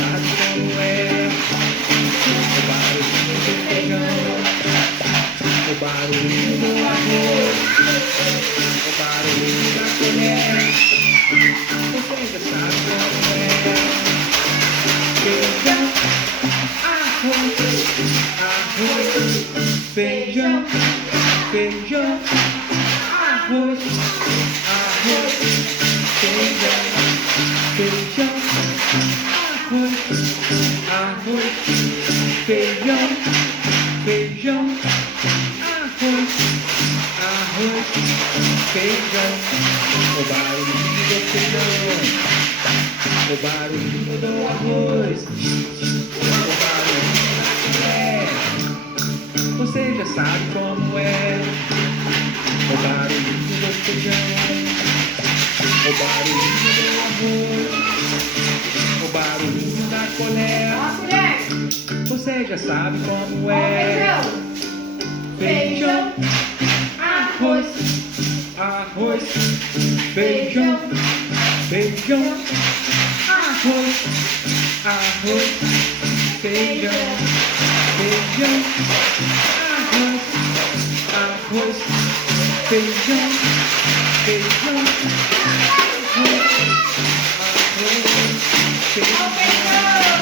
sabe como é. O barulhinho do feijão, o barulhinho do arroz, o barulhinho da colher. Você já sabe como é. Feijão, arroz, arroz, feijão, feijão, arroz, arroz, feijão, feijão, arroz, arroz, feijão, feijão, arroz, arroz, feijão. O barulhinho do feijão, o barulhinho do arroz, o barulhinho da colher. Você já sabe como é. O barulhinho do feijão, o barulhinho do arroz, o barulhinho da colher. Você já sabe como é. Feijão, arroz, arroz, feijão, feijão, arroz, arroz, feijão, feijão, arroz, arroz, feijão, feijão, arroz, arroz, feijão.